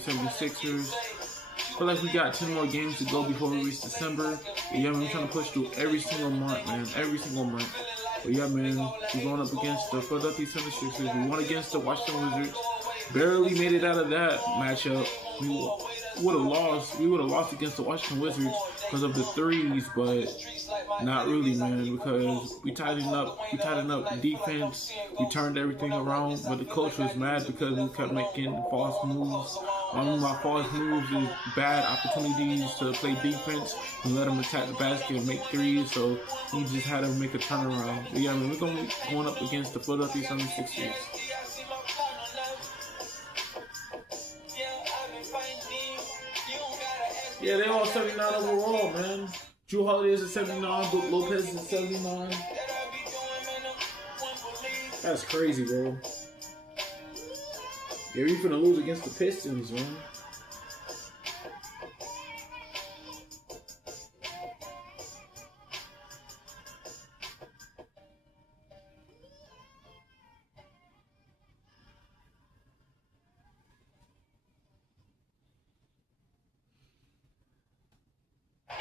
76ers. I feel like we got 10 more games to go before we reach December. But yeah, man, we're trying to push through every single month, man. Every single month. But yeah, man, we're going up against the Philadelphia 76ers. We won against the Washington Wizards. Barely made it out of that matchup. We would have lost. We would have lost against the Washington Wizards because of the threes, but not really, man, because we tightened up defense. We turned everything around, but the coach was mad because we kept making false moves. One of my false moves is bad opportunities to play defense and let them attack the basket and make threes, so he just had to make a turnaround. But yeah, man, we're going up against the Philadelphia 76ers. Yeah, they all 79 overall, man. Jrue Holiday is at 79, Brook Lopez is at 79. That's crazy, bro. Yeah, we're gonna lose against the Pistons, man.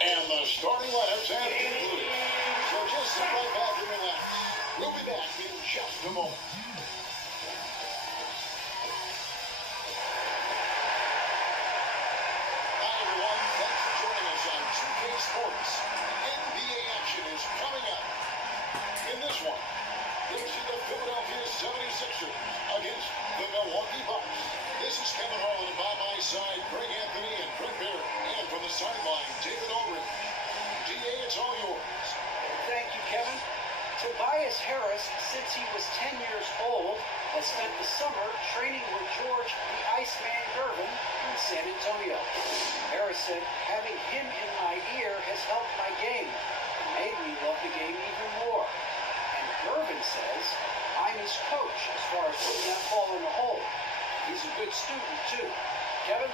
And the starting lineups have been included. So just sit right back and relax. We'll be back in just a moment. Hi, everyone. Thanks for joining us on 2K Sports. NBA action is coming up. In this one, we'll see the Philadelphia 76ers against the Milwaukee Bucks. This is Kevin Harlan, and by my side, Greg Anthony and Greg Barrett. And from the sideline, David Aldridge. DA, it's all yours. Thank you, Kevin. Tobias Harris, since he was 10 years old, has spent the summer training with George the Iceman Gervin in San Antonio. Harris said, having him in my ear has helped my game. It made me love the game even more. And Gervin says, I'm his coach as far as putting that ball in the hole. He's a good student, too. Kevin?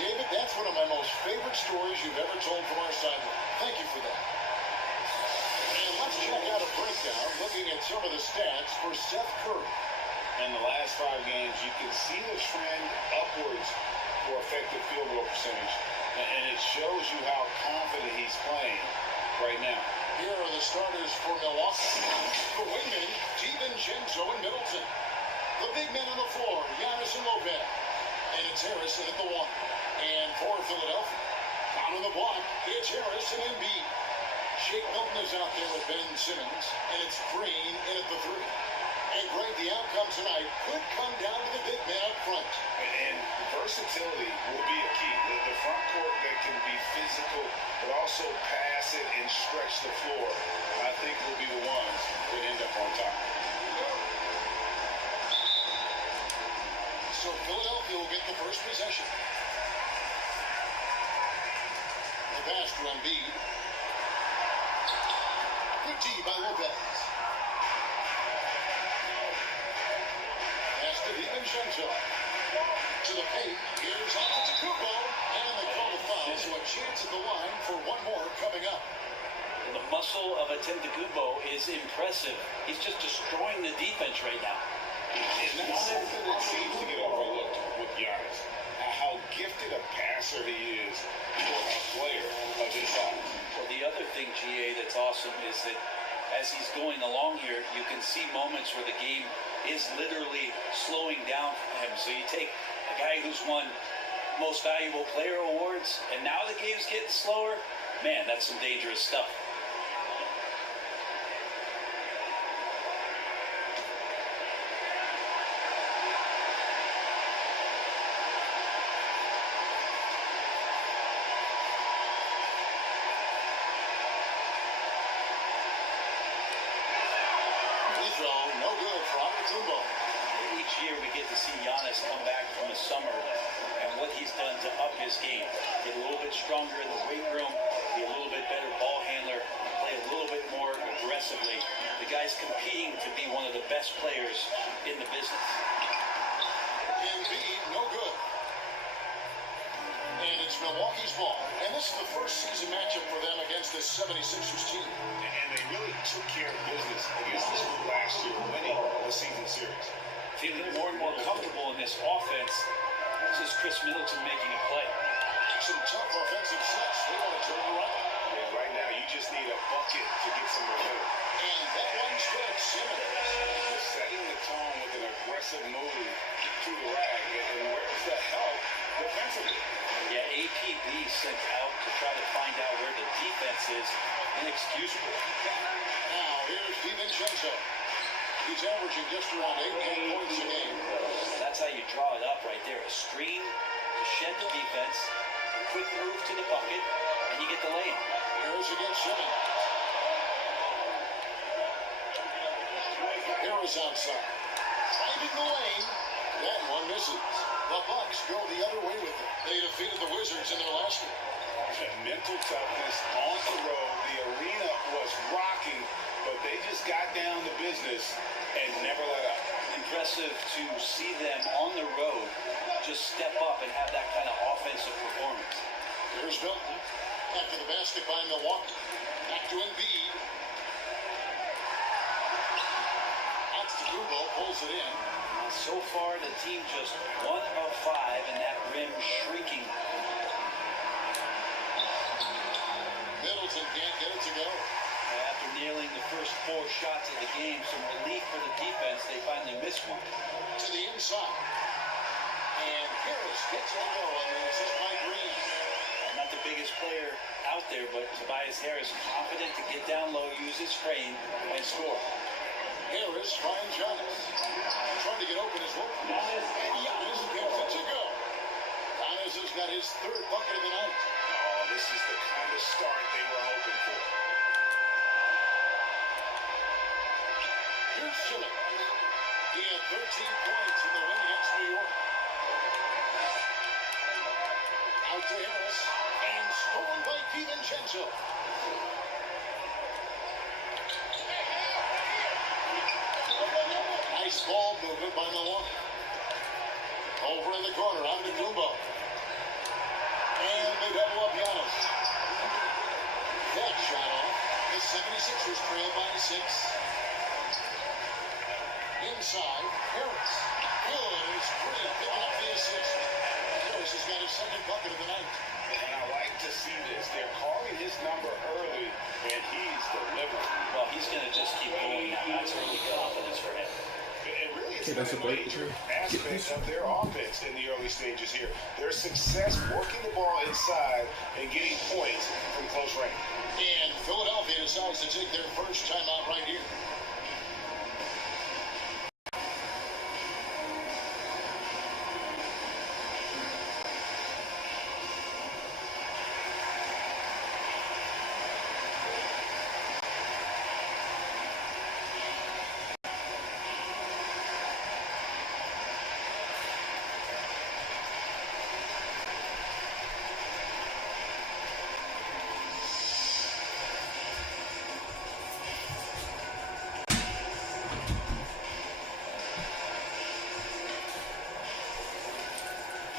David, that's one of my most favorite stories you've ever told from our sideline. Thank you for that. And let's check out a breakdown looking at some of the stats for Seth Curry. In the last 5 games, you can see the trend upwards for effective field goal percentage. And it shows you how confident he's playing right now. Here are the starters for Milwaukee. For wingmen, DiVincenzo and Middleton. The big men on the floor, Giannis and Lopez. And it's Harrison at the 1. And for Philadelphia, down on the block, it's Harris and Embiid. Shake Milton is out there with Ben Simmons, and it's Green in at the 3. And Greg, the outcome tonight could come down to the big man up front. And versatility will be a key. The front court that can be physical, but also pass it and stretch the floor, I think will be the ones that end up on top. So Philadelphia will get the first possession. The pass to Embiid. Good D by Lopez. Pass to DiVincenzo. To the paint. Here's Antetokounmpo. And they call the foul. So a chance at the line for one more coming up. The muscle of Antetokounmpo is impressive. He's just destroying the defense right now. And that's something that seems to get overlooked with Giannis. How gifted a passer he is for a player of his size. Well, the other thing, GA, that's awesome is that as he's going along here, you can see moments where the game is literally slowing down for him. So you take a guy who's won Most Valuable Player awards, and now the game's getting slower. Man, that's some dangerous stuff. Each year we get to see Giannis come back from the summer and what he's done to up his game. Get a little bit stronger in the weight room, be a little bit better ball handler, play a little bit more aggressively. The guy's competing to be one of the best players in the business. Embiid, no good. And it's Milwaukee's ball. And this is the first season matchup for them against this 76ers team. And they really took care of business against this group last year, winning the season series. Feeling more and more comfortable in this offense. Chris Middleton making a play. Some tough offensive sets. They want to turn it around. Yeah, right now you just need a bucket to get some momentum. And that one's good. Simmons. Setting the tone with an aggressive move to the rack. And where's the help defensively? Yeah, APB sent out to try to find out where the defense is. Inexcusable. Now here's DiVincenzo. He's averaging just around 8 points a game. That's how you draw it up right there. A screen to shed the defense, a quick move to the bucket, and you get the lay-in. Harris against Simmons. Harris outside. Driving the lane. That one misses. The Bucks go the other way with it. They defeated the Wizards in their last one. Mental toughness on the road. The arena was rocking, but they just got down to business and never let up. Impressive to see them on the road just step up and have that kind of offensive performance. Here's Milton after the basket by Milwaukee. Back to Embiid. Antetokounmpo pulls it in. So far, the team just 1 of 5, and that rim shrinking. Middleton can't get it to go. After nailing the first 4 shots of the game, some relief for the defense. They finally missed one. To the inside. And Harris gets a go on the assist by Green. Not the biggest player out there, but Tobias Harris confident to get down low, use his frame, and score. Harris finds Giannis. Trying to get open as well. And Giannis gets it to go. Giannis has got his 3rd bucket of the night. Oh, this is the kind of start they were hoping for. Here's Simmons. He had 13 points in the win against New York. Out to Harris. And stolen by DiVincenzo. Nice ball movement by Milwaukee. Over in the corner, Antetokounmpo. And they double up Giannis. That shot off. The 76ers trail by 6. Inside, Harris. Good as Green picking up the assist. Harris has got his 2nd bucket of the night. And I like to see this. They're calling his number early, and he's delivering. Well, he's going to just keep going now. That's early confidence for him. And really, it's Okay, that's been a a break. major aspect of their offense in the early stages here. Their success working the ball inside and getting points from close range. And Philadelphia decides to take their first timeout right here.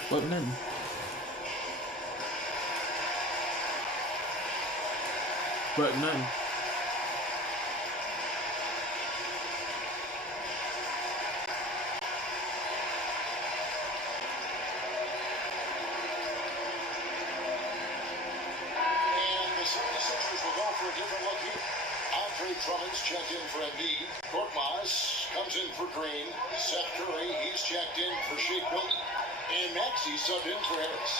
But men. But none. And the 76ers will go for a different look here. Andre Drummond's checked in for Embiid. Korkmaz comes in for Green. Seth Curry, he's checked in for Shake Milton. And Maxey subbed in for Harris.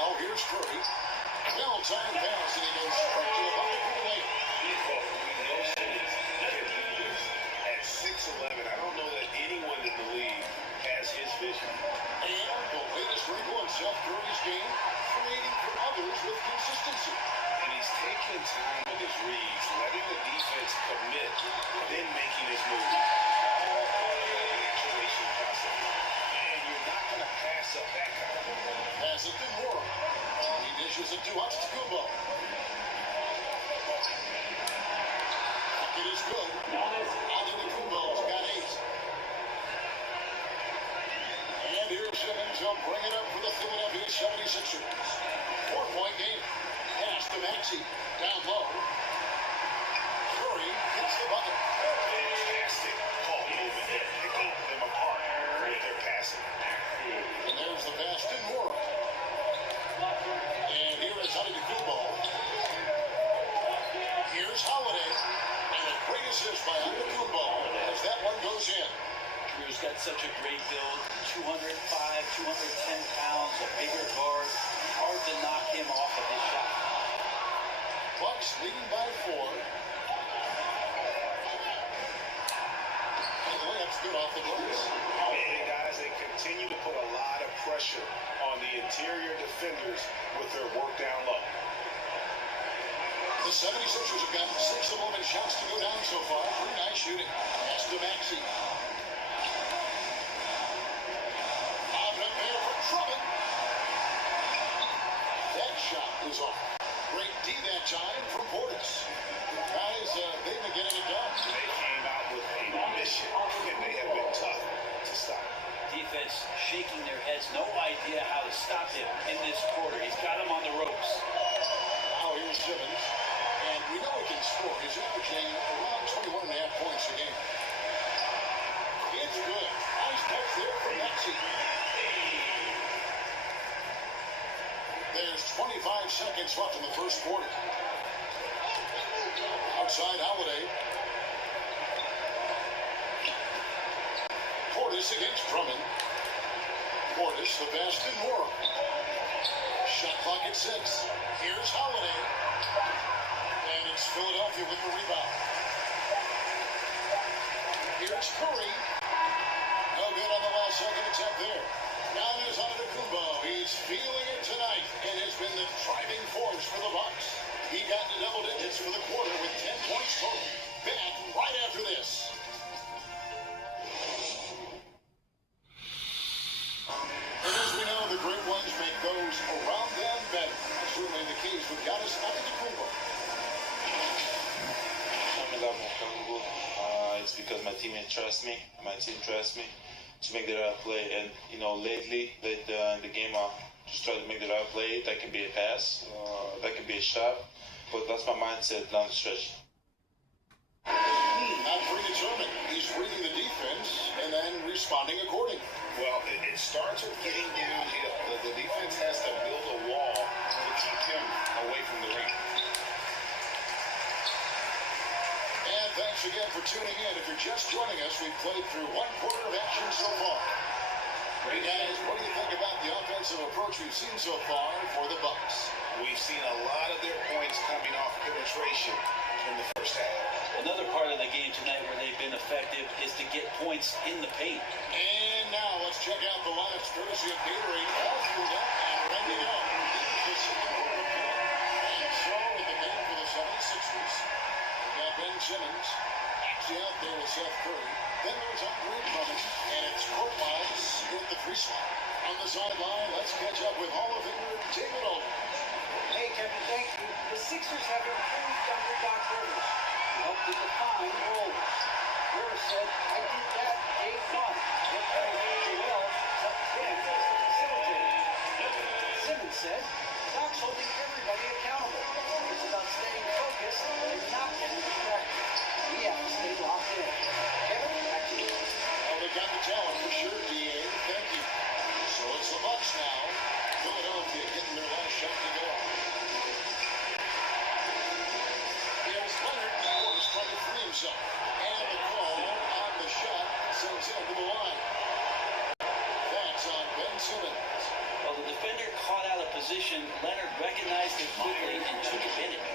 Now here's Curry. Well-timed pass, and he goes straight to the bucket for the layup. At 6'11", I don't know that anyone in the league has his vision. And the latest wrinkle in Seth Curry's game, creating for others with consistency. And he's taking time with his reads, letting the defense commit, then making his move. Iteration process. And you're not going to pass up that kind of move. Pass it to Moore. He dishes it to Antetokounmpo. Bucket is good. Antetokounmpo's got 8. And here's Simmons. He'll bring it up for the Philadelphia 76ers. 4-point game. Pass to Maxey. Down low. Curry hits the bucket. Fantastic call movement there, picking them apart with their passing. And there's the pass a bigger guard. Hard to knock him off of his shot. Bucks leading by 4. And the layup's good off the glass. And guys, they continue to put a lot of pressure on the interior defenders with their work down low. The 76ers have got 6 of 11 shots to go down so far. Pretty nice shooting. Pass to Maxey. Bobbed up there for Drummond. That shot is off. Great D that time from Portis. Guys, they've been getting it done. They came out with a mission, and they have been tough to stop. Defense shaking their heads. No idea how to stop him in this quarter. He's got him on the ropes. Now here's Simmons. And we know he can score. He's averaging around 21.5 points a game. It's good. Nice touch there from Maxey. There's 25 seconds left in the first quarter. Outside Holiday. Portis against Drummond. Portis, the best in the world. Shot clock at 6. Here's Holiday. And it's Philadelphia with the rebound. Here's Curry. No good on the last second attempt there. Down is Antetokounmpo. He's feeling it tonight and has been the driving force for the Bucks. He got to double digits for the quarter with 10 points total. Back right after this. And as we know, the great ones make those around them better. That's certainly the case with Giannis Antetokounmpo. It's because my teammates trust me, my team trusts me to make the right play. And lately in the game, I'll just try to make the right play. That can be a pass, that can be a shot, but that's my mindset down the stretch. Not predetermined. He's reading the defense and then responding accordingly. Well, it starts with getting downhill. The defense has to build a wall to keep him away from the ring. And thanks again for tuning in. If you're just joining us, we've played through one quarter of action so far. Hey guys, what do you think about the offensive approach we've seen so far for the Bucks? We've seen a lot of their points coming off penetration in the first half. Another part of the game tonight where they've been effective is to get points in the paint. And now let's check out the lineups courtesy of Gatorade. All fueled up and ready to go. And so in the game for the 76ers, we've got Ben Simmons actually out there with Seth Curry. Then there's Andre Drummond, and it's Court Miles with the 3 slot. On the sideline, let's catch up with Hall of Famer David Olden. Hey, Kevin, thank you. The Sixers have improved under Doc Rivers. He helped to define roles. Rivers said, I did that day 1. Get Joel up 10 as a facilitator. Simmons said, Doc's holding everybody accountable. It's about staying focused and not getting distracted. We have to stay locked in. Kevin, back to you. Well, they got the talent for sure, D.A. Thank you. So it's the Bucks now. Philadelphia getting their last shot to go. Here's Leonard. Portis trying to free himself. And the call on the shot sends him to the line. That's on Ben Simmons. Well, the defender caught out of position. Leonard recognized it quickly and took advantage.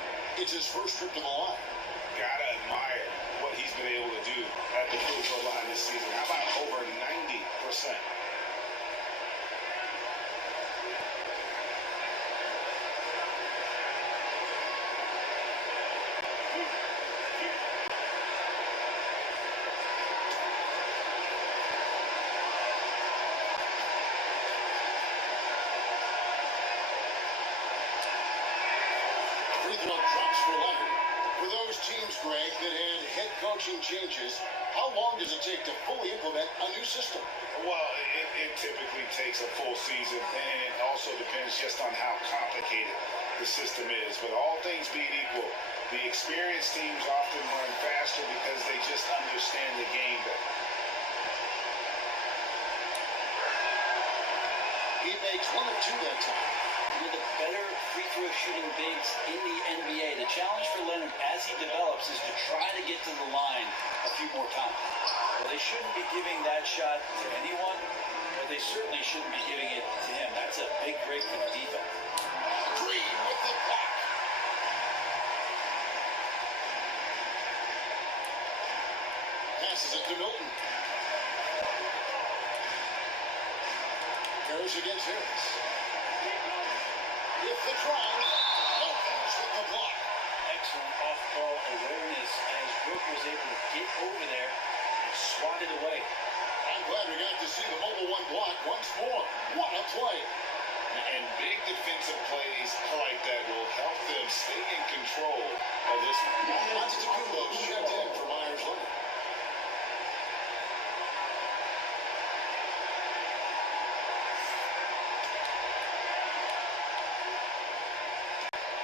It's his first trip to the line. Gotta admire what he's been able to do at the free throw line this season. How about over 90%? Free throw drops for Leonard. For those teams, Greg, that had head coaching changes, how long does it take to fully implement a new system? Well, it typically takes a full season, and it also depends just on how complicated the system is. But all things being equal, the experienced teams often run faster because they just understand the game better. He makes 1 of 2 that time. One of the better free throw shooting bigs in the NBA. The challenge for Leonard as he develops is to try to get to the line a few more times. Well, they shouldn't be giving that shot to anyone, but they certainly shouldn't be giving it to him. That's a big goes against Harris. With the drive, Lopez with the block. Excellent off-ball awareness as Brook was able to get over there and swat it away. I'm glad we got to see the Mobile One block once more. What a play. And big defensive plays like that will help them stay in control of this one. Antetokounmpo's checked in for Myers Leonard.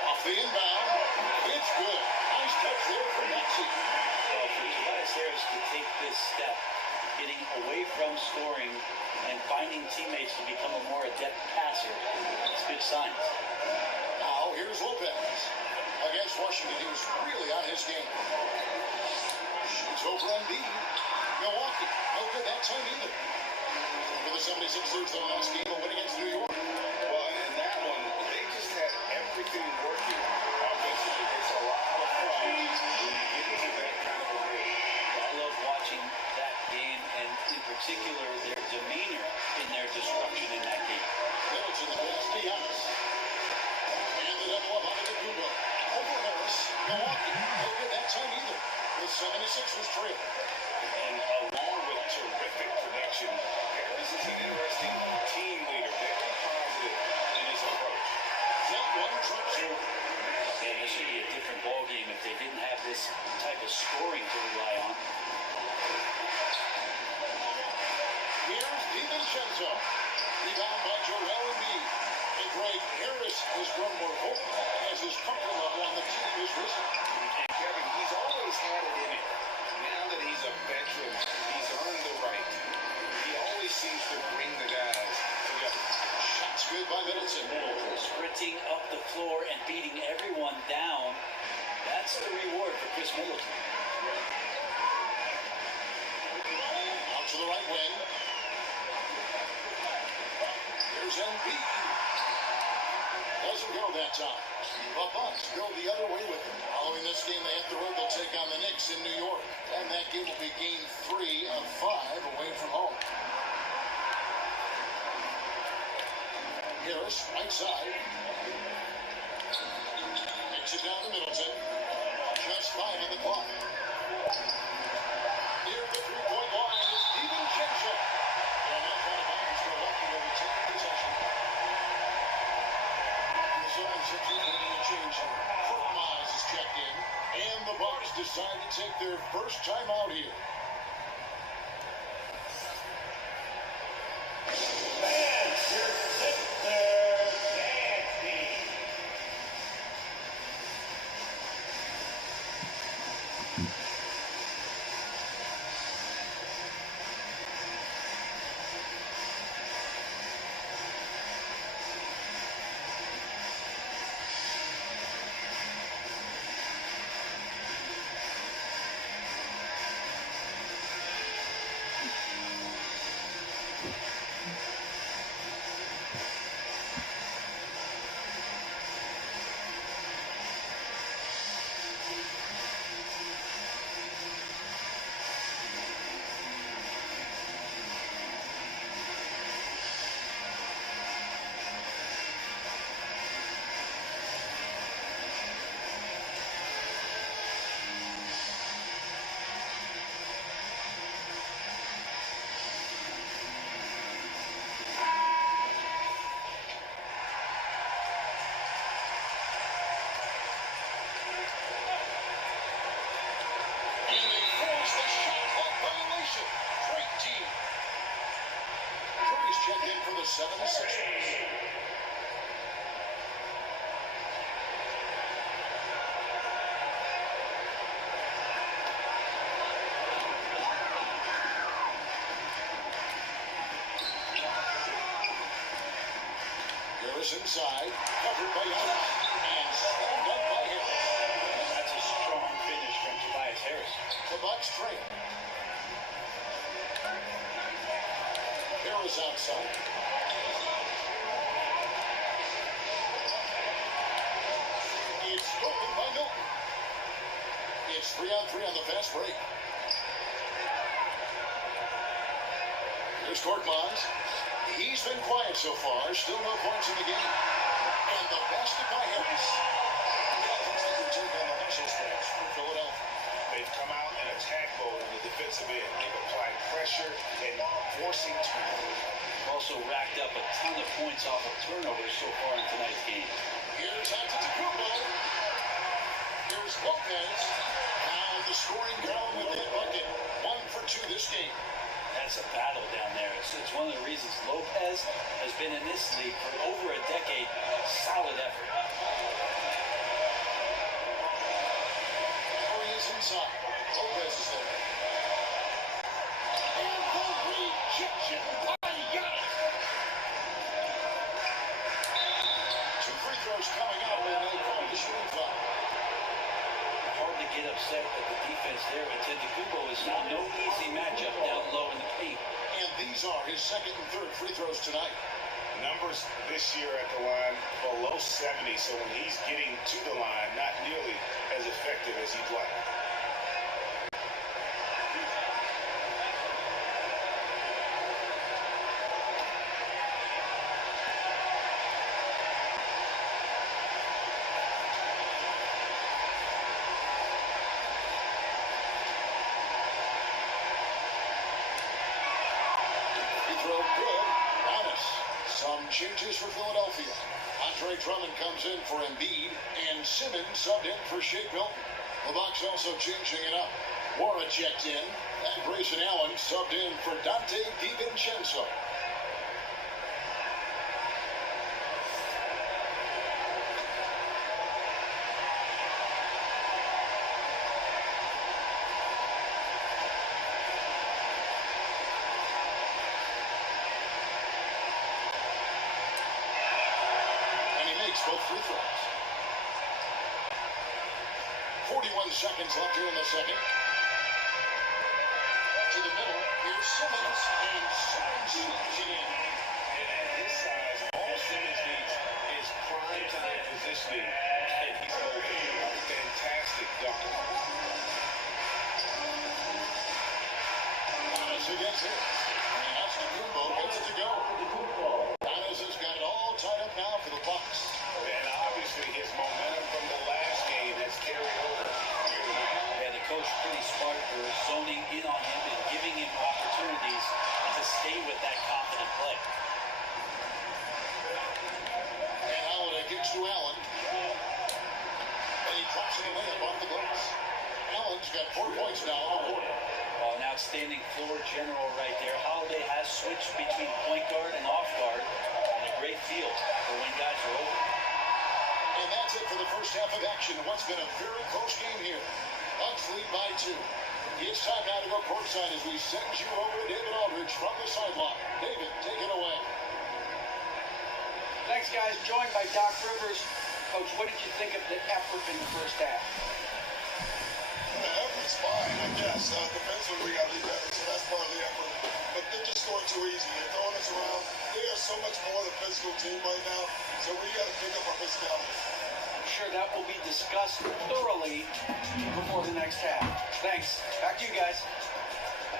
Off the inbound. It's good. Nice touch there from Maxey. Well, for Tobias Harris to take this step, getting away from scoring and finding teammates to become a more adept passer, it's good signs. Now, here's Lopez. Against Washington, he was really on his game. Shoots over on B. Milwaukee, no good that time either. For the 76ers, the last game, a win against New York. Well, in that one, they just had everything working offensively. It's a lot of fun when you get into that kind of a game. I love watching that game and in particular their demeanor in their disruption in that game. Middleton, the pass to Giannis. And the double up on Antetokounmpo. Over Harris, Milwaukee, no good that time either. The 76ers trail. And along with terrific production, Harris is an interesting team leader, very positive in his approach. That one drops over. And this would be a different ball game if they didn't have this type of scoring to rely on. Here's DiVincenzo. Rebound by Joel Embiid. And Greg Harris has grown more vocal as his comfort level on the team is risen. And Kevin, he's always had it in him. Now that he's a veteran, he's earned the right. He always seems to bring the guys together. Shots good by Middleton. Sprinting up the floor and beating everyone down, that's the reward for Chris Middleton. Out to the right wing. Here's Embiid. Doesn't go that time. The Bucks go the other way with him. Following this game, they hit the road. They'll take on the Knicks in New York. And that game will be game 3 of 5 away from home. Harris, right side. Makes it down to Middleton. Just 5 on the clock. Near the three-point line is DiVincenzo. And that's out of bounds. Milwaukee will retain possession. The 76ers making a change here. Kurt Miles is checked in. And the Bucks decide to take their first time out here. Checked in for the 76ers. Harris inside, covered by Giannis, and slammed up by Harris. That's a strong finish from Tobias Harris. The Bucks trail. Harris outside. It's stolen by Milton. It's 3-on-3 on the fast break. Here's Korkmaz. He He's been quiet so far. Still no points in the game. And the basket by Harris. Take on the hustle stretch for Philadelphia. They've come out in attack mode on the defensive end. They've applied pressure and forcing turnovers. Also racked up a ton of points off of turnovers so far in tonight's game. Here's Antetokounmpo. Here's Lopez. Now the scoring column with that bucket. 1 for 2 this game. That's a battle down there. It's one of the reasons Lopez has been in this league for over a decade. Solid effort. Curry is inside. Lopez is there. And the rejection by Giannis. 2 free throws coming up, and they call the shooting foul. Hard to get upset at the defense there, but Antetokounmpo is no easy matchup down low in the paint. And these are his second and third free throws tonight. Numbers this year at the line below 70, so when he's getting to the line, not nearly as effective as he'd like. Changes for Philadelphia. Andre Drummond comes in for Embiid, and Simmons subbed in for Shea Milton. The Bucks also changing it up. Wara checked in, and Grayson Allen subbed in for Dante DiVincenzo. Both free throws. 41 seconds left here in the second. To the middle. Here's Simmons. And Simmons slams it in. And at his size, all Simmons needs is prime time positioning. And he's open. A fantastic dunker. Giannis against it. And Antetokounmpo gets it to go. Giannis has got it all tied up now for the Bucks. And obviously his momentum from the last game has carried over here tonight. Yeah, the coach pretty smart for zoning in on him and giving him opportunities to stay with that confident play. And Holiday kicks to Allen. And he drops it away above the glass. Allen's got 4 points now on the board. Oh, an outstanding floor general right there. Holiday has switched between point guard and off guard, and a great feel for when guys are open. And that's it for the first half of action. What's been a very close game here. Bucks lead by 2. It's time now to go courtside as we send you over to David Aldridge from the sideline. David, take it away. Thanks, guys. Joined by Doc Rivers. Coach, what did you think of the effort in the first half? The effort's fine, I guess. Defensively, we got to be better, so that's part of the effort. But they're just scoring too easy. They're throwing us around. They are so much more the physical team right now, so we got to pick up our physicality. I'm sure that will be discussed thoroughly before the next half. Thanks. Back to you guys.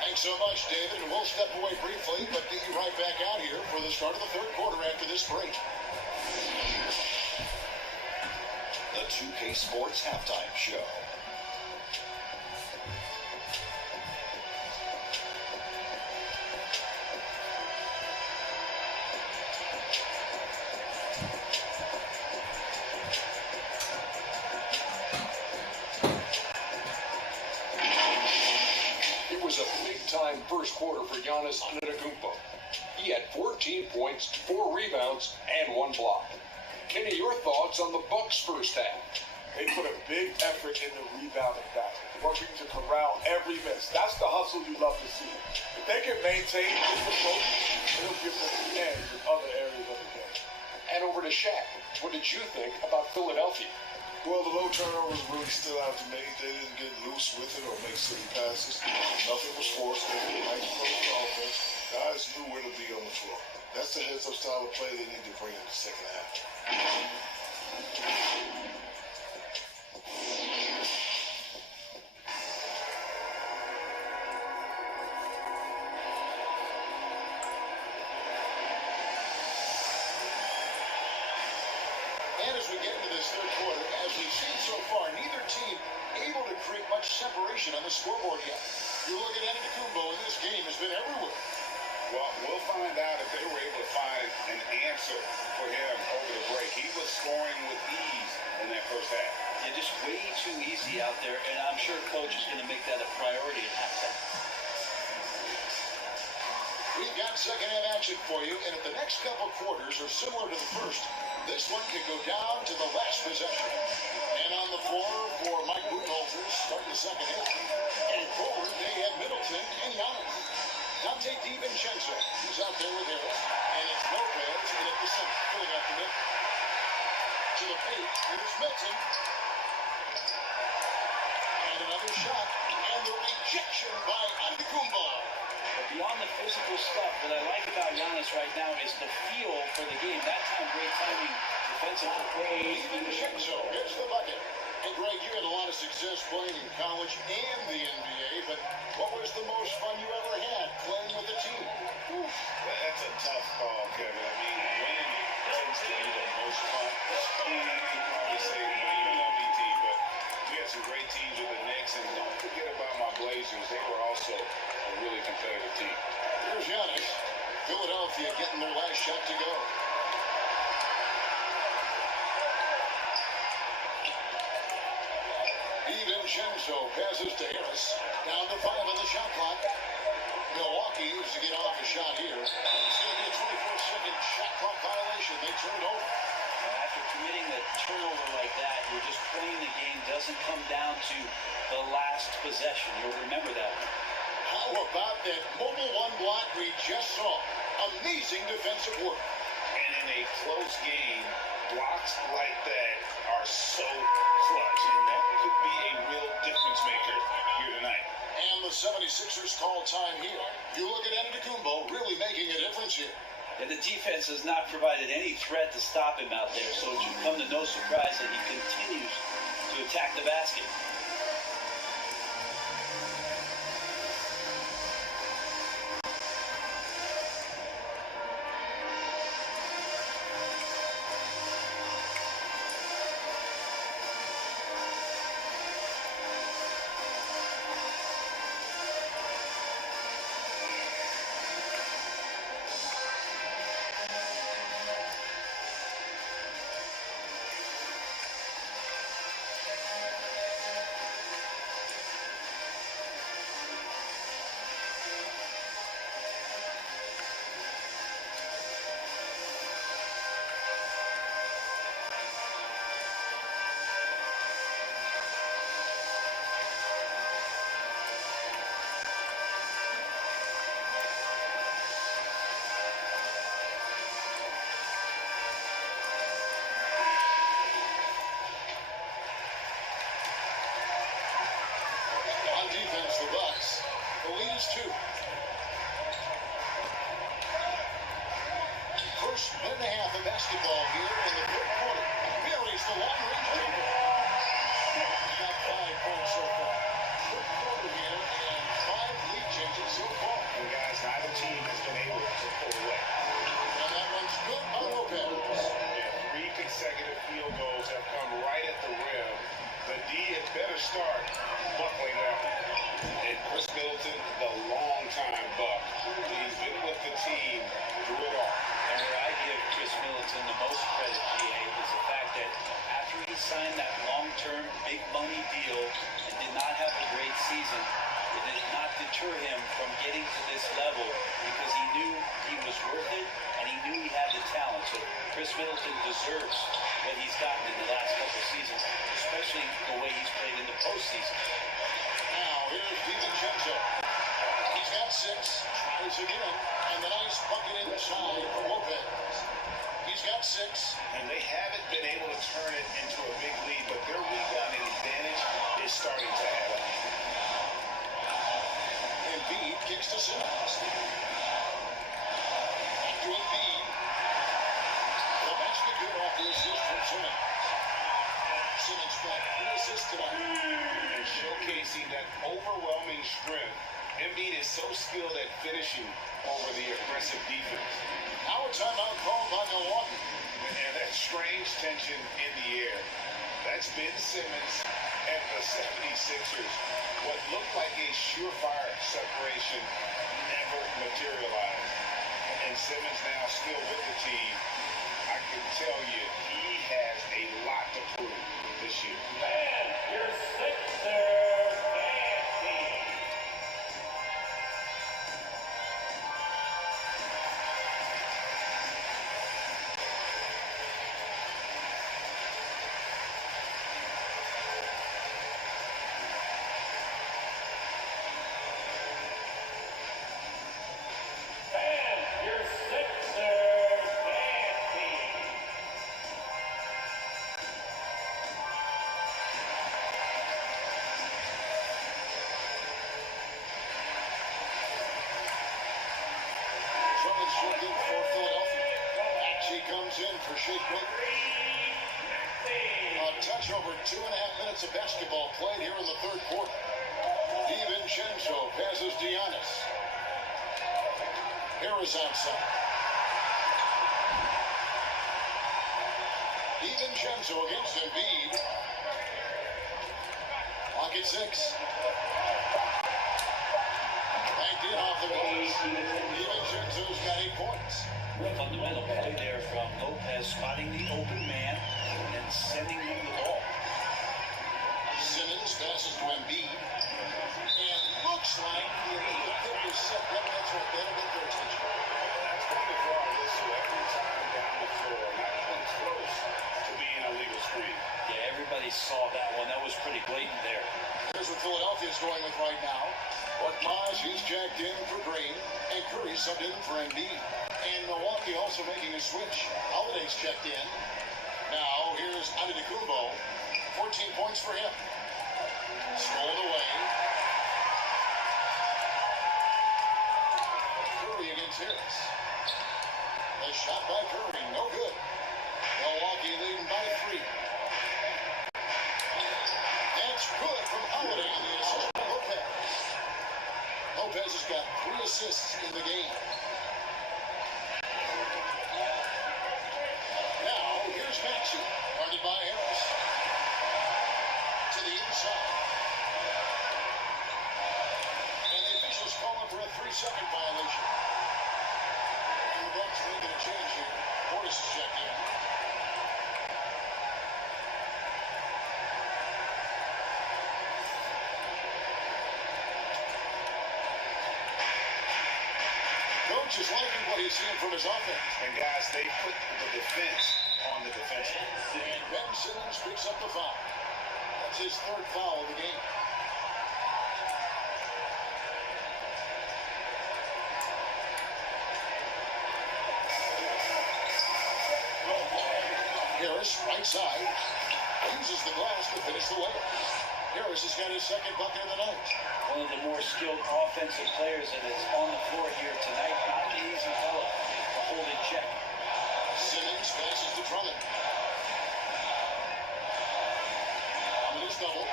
Thanks so much, David. And we'll step away briefly, but get you right back out here for the start of the third quarter after this break. The 2K Sports Halftime Show. First quarter for Giannis Antetokounmpo. He had 14 points, 4 rebounds, and 1 block. Kenny, your thoughts on the Bucks' first half? They put a big effort in the rebounding battle, working to corral every miss. That's the hustle you love to see. If they can maintain this approach, it'll give them the edge in other areas of the game. And over to Shaq. What did you think about Philadelphia? Well, the low turnovers really stood out to me. They didn't get loose with it or make silly passes. Nothing was forced. They did a nice approach to offense. Guys knew where to be on the floor. That's the heads-up style of play they need to bring in the second half. And as we get into this third quarter, as we've seen so far, neither team able to create much separation on the scoreboard yet. You look at Antetokounmpo, and this game has been everywhere. Well, we'll find out if they were able to find an answer for him over the break. He was scoring with ease in that first half. Yeah, just way too easy out there, and I'm sure coach is going to make that a priority at halftime. We've got second half action for you, and if the next couple quarters are similar to the first, this one could go down to the last possession. And on the floor for Mike Budenholzer, starting the second half. And forward, they have Middleton and Giannis. Dante DiVincenzo, who's out there with Harris, and it's Lopez in at the center, filling out the middle. To the paint, here's Milton. And another shot, and the rejection by Antetokounmpo. But beyond the physical stuff, what I like about Giannis right now is the feel for the game. That time, great timing defensively. DiVincenzo gets the bucket. And Greg, you had a lot of success playing in college and the NBA, but what was the most fun you ever had playing with a team? That's a tough call, Kevin. I mean, winning tends to be the most fun. You can probably say winning on LB team, but we had some great teams with the Knicks, and don't forget about my Blazers. They were also a really competitive team. Here's Giannis. Philadelphia getting their last shot to go. DiVincenzo passes to Harris. Down to 5 on the shot clock. Milwaukee is to get off a shot here. It's going to be a 24-second shot clock violation. They turn it over. After committing a turnover like that, you're just playing the game. Doesn't come down to the last possession. You'll remember that one. How about that mobile one block we just saw? Amazing defensive work. And in a close game, blocks like that are so clutch, and that could be a real difference maker here tonight. And the 76ers call time here. You look at Antetokounmpo really making a difference here. And the defense has not provided any threat to stop him out there, so it should come to no surprise that he continues to attack the basket. First minute and a half of basketball here in the third quarter. Buries the long-range jumper. Got 5 points so far. Third quarter here and 5 lead changes so far. And guys, neither team has been able to pull away. And that one's good by Lopez. Yeah, 3 consecutive field goals have come right at the rim. The D had better start buckling up. And Chris Middleton, the long-time Buck. He's been with the team through it all. And where I give Chris Middleton the most credit, GA, is the fact that after he signed that long-term, big money deal and did not have a great season, it did not deter him from getting to this level because he knew he was worth it and he knew he had the talent. So Chris Middleton deserves what he's gotten in the last couple seasons, especially the way he's played in the postseason. Now, here's DiVincenzo. He's got 6. Tries again. And the nice bucket inside for Lopez. He's got 6. And they haven't been able to turn it into a big lead, but their rebounding advantage is starting to add up. Embiid kicks to Simmons. Back to Embiid. The basket good off the assist from Simmons. Simmons got 3 assists tonight. And showcasing that overwhelming strength. Embiid is so skilled at finishing over the aggressive defense. Now a timeout called by Milwaukee. And that strain strange tension in the air. That's Ben Simmons and the 76ers. What looked like a surefire separation never materialized. And Simmons now still with the team. I can tell you, he has a lot to prove this year. Man, your Sixers fan team. For Shake Milton. A touch over 2.5 minutes of basketball played here in the third quarter. DiVincenzo passes Giannis. Harris outside. DiVincenzo against Embiid. Clock at 6. Backed in off the boards. DiVincenzo's got 8 points. Fundamental play there from Lopez, spotting the open man and sending him the ball. Simmons passes to Embiid. And looks like the pick was set up. That's what better get their attention. That's going to draw a whistle every time down the floor. Not even close to being a legal screen. Yeah, everybody saw that one. That was pretty blatant there. Here's what Philadelphia's going with right now. Maj, he's jacked in for Green, and Curry subbed in for Embiid. And Milwaukee also making a switch. Holiday's checked in. Now, here's Antetokounmpo. 14 points for him. Stolen away. Curry against Harris. A shot by Curry, no good. Milwaukee leading by 3. That's good from Holiday on the assist by Lopez. Lopez has got 3 assists in the game. Maxey, guarded by Harris. To the inside. And the officials calling for a 3-second violation. And the Bucks making a change here. Portis is checked in. Coach is liking what he's seeing from his offense. And guys, they put the defense on the defensive. Ben Simmons picks up the foul. That's his 3rd foul of the game. Harris, right side, uses the glass to finish the layup. Harris has got his 2nd bucket of the night. One of the more skilled offensive players that is on the floor here tonight. Not an easy fella to hold in check. Simmons passes to Drummond. Drummond is double.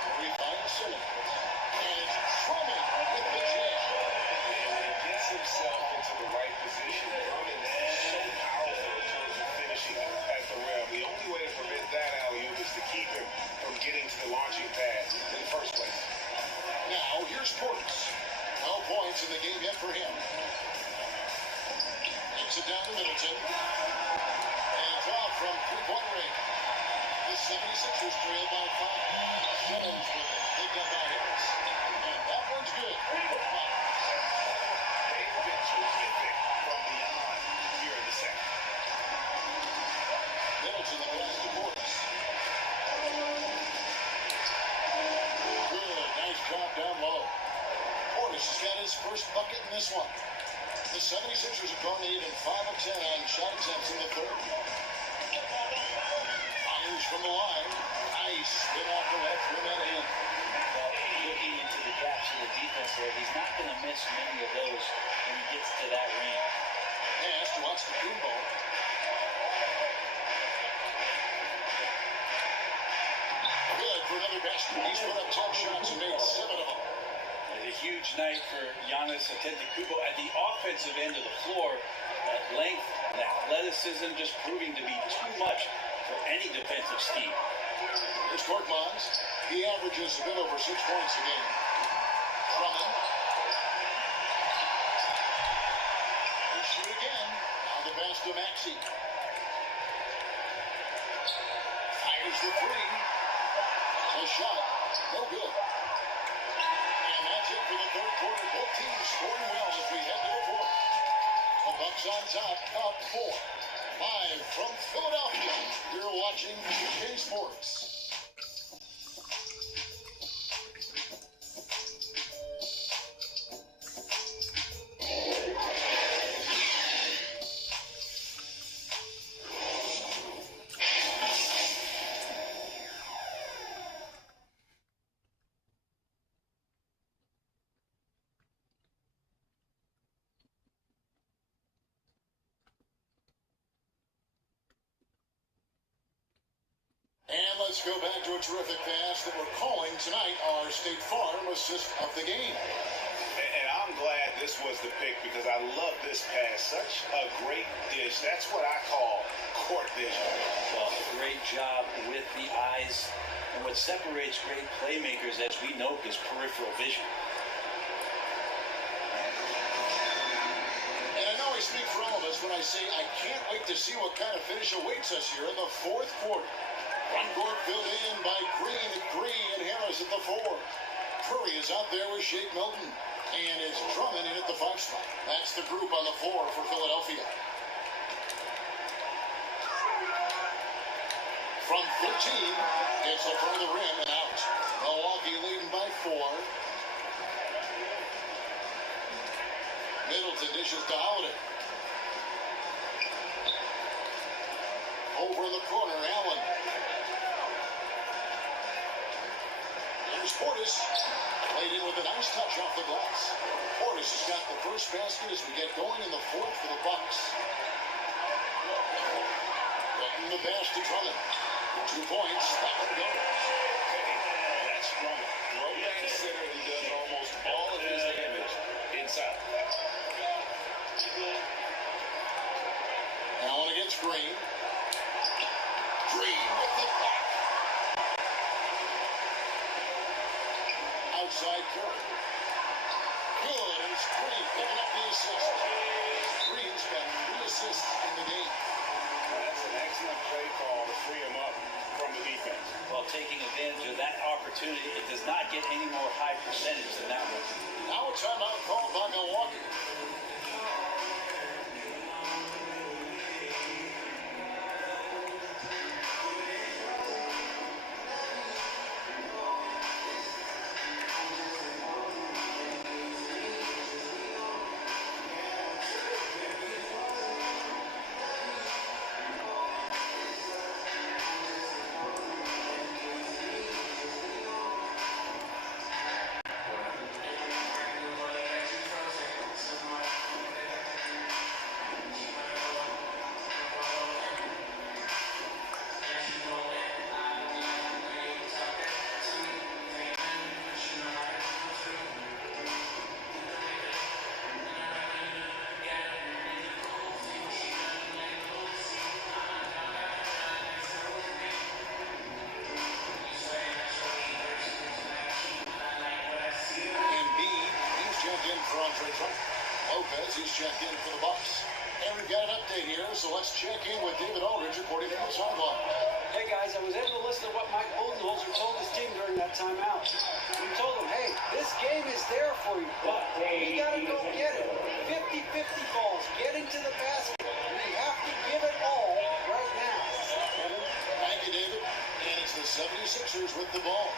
Curry finds Simmons. And it's Drummond with the jam. And he gets himself into the right position. Drummond is so powerful in terms of finishing at the rim. The only way to prevent that alley-oop is to keep him from getting to the launching pad in the first place. Now, here's Portis. 12 points in the game yet for him. It down to Middleton. And a draw from 3-point range. The 76ers trail by 5. Simmons with it. Picked up by Harris. And that one's good. They've been terrific from beyond here in the second. Middleton the pass to Portis. Good. Nice job down low. Portis has got his first bucket in this one. The 76ers have gone to even 5 of 10 on shot attempts in the 3rd. Myers from the line. Nice spin off the left rim and in. Well, looking into the gaps in the defense there, he's not going to miss many of those when he gets to that range. Pass to Antetokounmpo. Good for another basket. He's put up 10 shots and made 7 of them. A huge night for Giannis Antetokounmpo at the offensive end of the floor. That length, that athleticism. athleticism just proving to be too much for any defensive scheme. Here's Korkmaz. He averages a bit over 6 points a game. Drummond. He'll shoot again. On the pass to Maxey. Fires the three. A shot. No good. And that's it for the third quarter. Both teams scoring well as we head to the fourth. The Bucks on top, up 4. Live from Philadelphia. You're watching 2K Sports. And let's go back to a terrific pass that we're calling tonight our State Farm assist of the game. And I'm glad this was the pick because I love this pass. Such a great dish. That's what I call court vision. Well, great job with the eyes. And what separates great playmakers, as we know, is peripheral vision. And I know I speak for all of us when I say I can't wait to see what kind of finish awaits us here in the fourth quarter. Front court filled in by Green at 3 and Harris at the 4. Curry is out there with Shake Milton. And it's Drummond in at the 5 spot. That's the group on the floor for Philadelphia. From 13, gets the front of the rim and out. Milwaukee leading by 4. Middleton dishes to Holiday. Over in the corner, Allen. Here's Portis. Played in with a nice touch off the glass. Portis has got the first basket as we get going in the fourth for the Bucks. Getting the pass to Drummond. 2 points. That one goes. That's Drummond. Throwback center who does almost all of his damage inside. Allen against Green. Green with the block. Outside Curry. Good, and it's Green picking up the assist. Green's got 3 assists in the game. That's an excellent play call to free him up from the defense. Well, taking advantage of that opportunity, it does not get any more high percentage than that one. Now a timeout called by Milwaukee. Lopez, he's checked in for the Bucks. And we've got an update here, so let's check in with David Aldridge reporting from the sideline. Hey guys, I was able to listen to what Mike Budenholzer told his team during that timeout. He told them, hey, this game is there for you, but we gotta go get it. 50-50 balls, get into the basket. We have to give it all right now. Thank you, David. And it's the 76ers with the ball.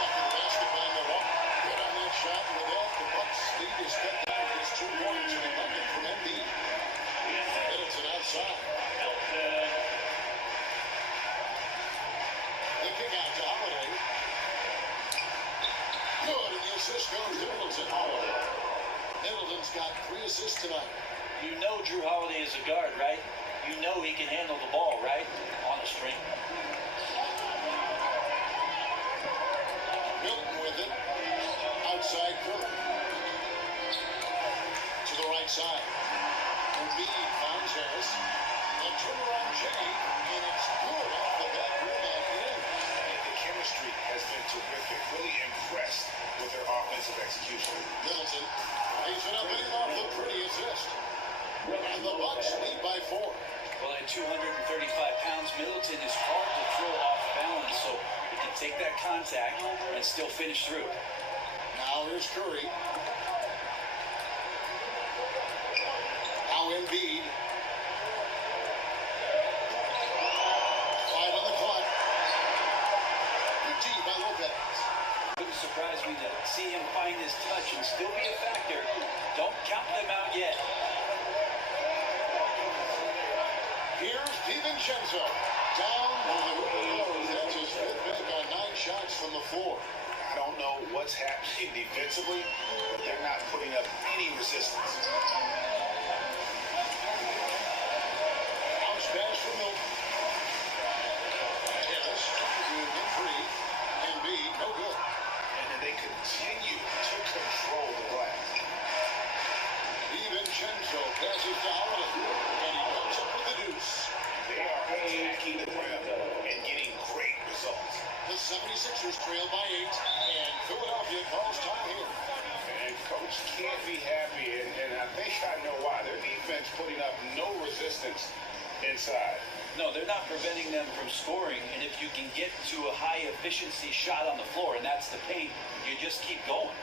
After the basket by Milwaukee. Good on that shot with that. The Bucks lead is cut down to just 2 points and a bucket from Embiid. Middleton outside. The kick out to Holiday. Good, and the assist goes to Middleton. Middleton's got 3 assists tonight. You know Drew Holiday is a guard, right? You know he can handle the ball, right? On a string. Milton with it. Outside Curry. To the right side. Embiid finds Harris. 235 pounds. Middleton is hard to throw off balance, so he can take that contact and still finish through. Now here's Curry. Now Embiid. 5 on the clock. Good D by Lopez. Wouldn't surprise me to see him find his touch and still be a factor. Don't count them out yet. Here's DiVincenzo. Down on the hoop. That's his 5th pick on 9 shots from the floor. I don't know what's happening defensively, but they're not putting up any resistance. Bounce pass from Milton. Harris, good and free. Embiid, no good. And then they continue to control the glass. DiVincenzo passes to Holiday, and he comes up with the deuce. They are attacking the rim and getting great results. The 76ers trail by 8, and Philadelphia calls time here. And coach can't be happy, and I think I know why. Their defense putting up no resistance inside. No, they're not preventing them from scoring, and if you can get to a high efficiency shot on the floor, and that's the paint, you just keep going.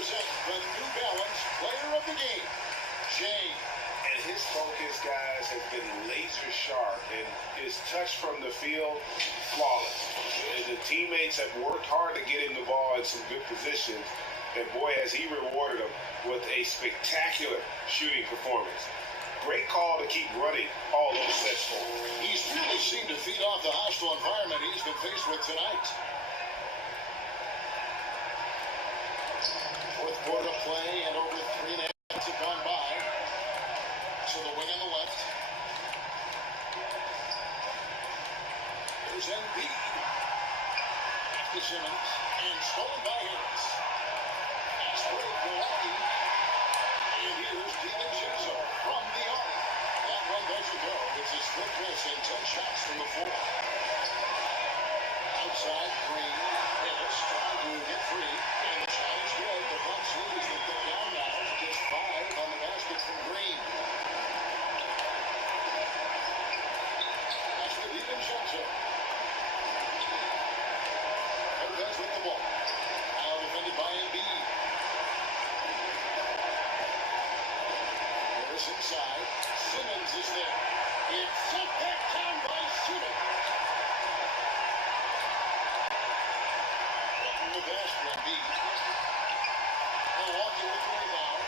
The New Balance Player of the Game, Shane. And his focus, guys, has been laser sharp, and his touch from the field, flawless. The teammates have worked hard to get him the ball in some good positions, and boy, has he rewarded them with a spectacular shooting performance. Great call to keep running all those sets forward. He's really seemed to feed off the hostile environment he's been faced with tonight. Fourth quarter play, and over 3.5 minutes have gone by. So the wing on the left. There's Embiid. Back to Simmons, and stolen by Harris. Pass break, Milwaukee. And here's DiVincenzo from the arc. That one doesn't go. It's his quick miss and 10 shots from the floor. Outside, Green. Harris trying to get free. And the shot is good. The Bucks lose. They go down now to just 5 on the basket from Green. That's for DiVincenzo. Lopez with the ball. Now defended by Embiid. Harris inside. Simmons is there. It's set back down by Simmons. From the pass for Embiid. Milwaukee with the rebound.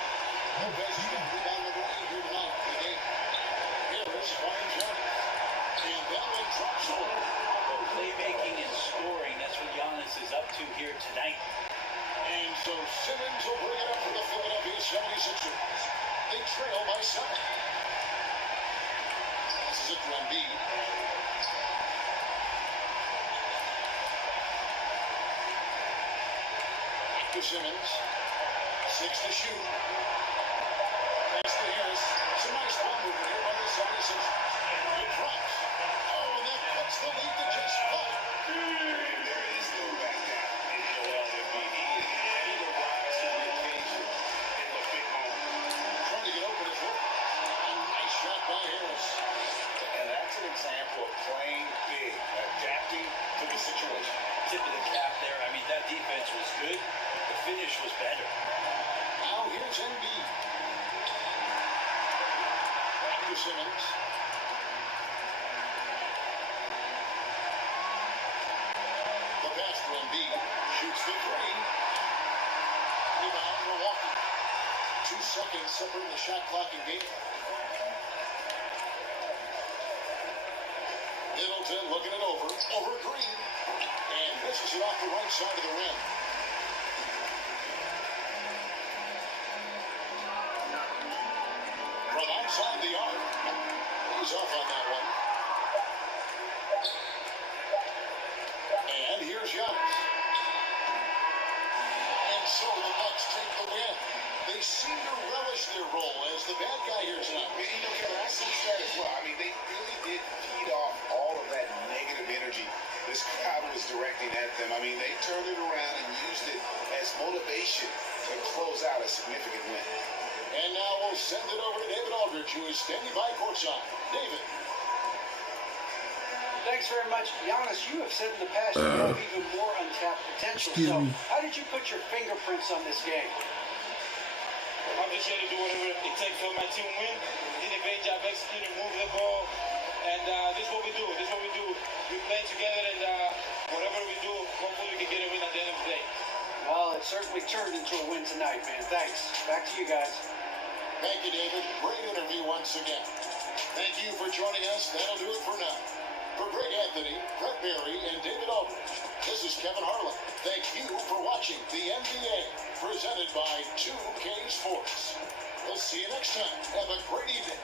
Lopez has got rebound number 8 here tonight for the game. Harris finds Giannis. And that one drops over. Playmaking and scoring, that's what Giannis is up to here tonight. And so Simmons will bring it up for the Philadelphia 76ers. They trail by 7. This is it for Embiid. Back to Simmons. 6 to shoot. Pass to Harris. It's a nice ball movement here by the 76ers. It drops. Oh, and that cuts the lead to just 5. There is no back down in Joel Embiid. He is ready to rise to the occasion in the big moment. Trying to get open his look. A nice shot by Harris. And that's an example of playing big, adapting to the situation. Tip of the cap there. I mean, that defense was good. The finish was better. Now here's Embiid. Back to Simmons. The pass for Embiid. shoots the three. Rebound, Milwaukee. 2 seconds separating the shot clock and game. Middleton looking it over Green. And misses it off the right side of the rim. From outside the arc. He's off on that one. And here's Giannis. And so the Bucks take the win. They seem to relish their role as the bad guy here tonight. You know, Kevin, I sense that as well. I mean, they really did feed off all of that negative energy this crowd was directing at them. I mean, they turned it around and used it as motivation to close out a significant win. And now we'll send it over to David Aldridge, who is standing by courtside. David. Thanks very much. Giannis, you have said in the past you have even more untapped potential. So how did you put your fingerprints on this game? I'm just here to do whatever it takes to help my team win. Did a great job executing, move the ball, and this is what we do. This is what we do. We play together, and whatever we do, hopefully we can get a win at the end of the day. Well, it certainly turned into a win tonight, man. Thanks. Back to you guys. Thank you, David. Great interview once again. Thank you for joining us. That'll do it for now. For Greg Anthony, Brett Berry, and David Aldridge, this is Kevin Harlan. Thank you for watching the NBA, presented by 2K Sports. We'll see you next time. Have a great evening.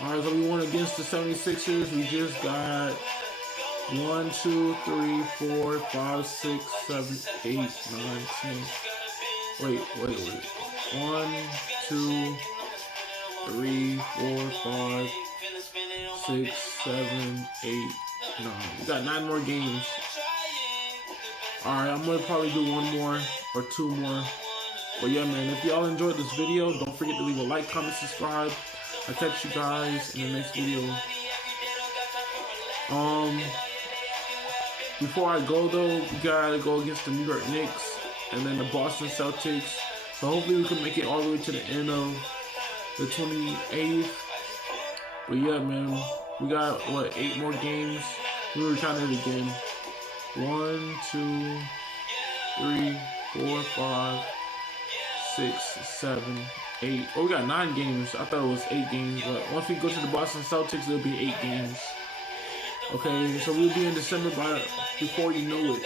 All right, so we won against the 76ers. We just got 1, 2, 3, 4, 5, 6, 7, 8, 9, 10. Wait. 1, 2, 3, 4, 5, 6, 7, 8, 9. We got 9 more games. All right, I'm gonna probably do 1 more or 2 more. But yeah, man, if y'all enjoyed this video, don't forget to leave a like, comment, subscribe. I'll catch you guys in the next video. Before I go though, we gotta go against the New York Knicks and then the Boston Celtics. So hopefully we can make it all the way to the end of the 28th. But yeah, man, we got what, 8 more games. We were trying it again. 1, 2, 3, 4, 5, 6, 7, 8. Oh, we got 9 games. I thought it was 8 games, but once we go to the Boston Celtics, it'll be 8 games. Okay, so we'll be in December before you know it.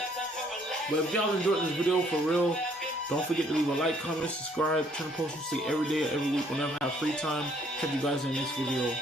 But if y'all enjoyed this video for real, don't forget to leave a like, comment, subscribe, turn the post and see every day or every week whenever I have free time. Catch you guys in the next video.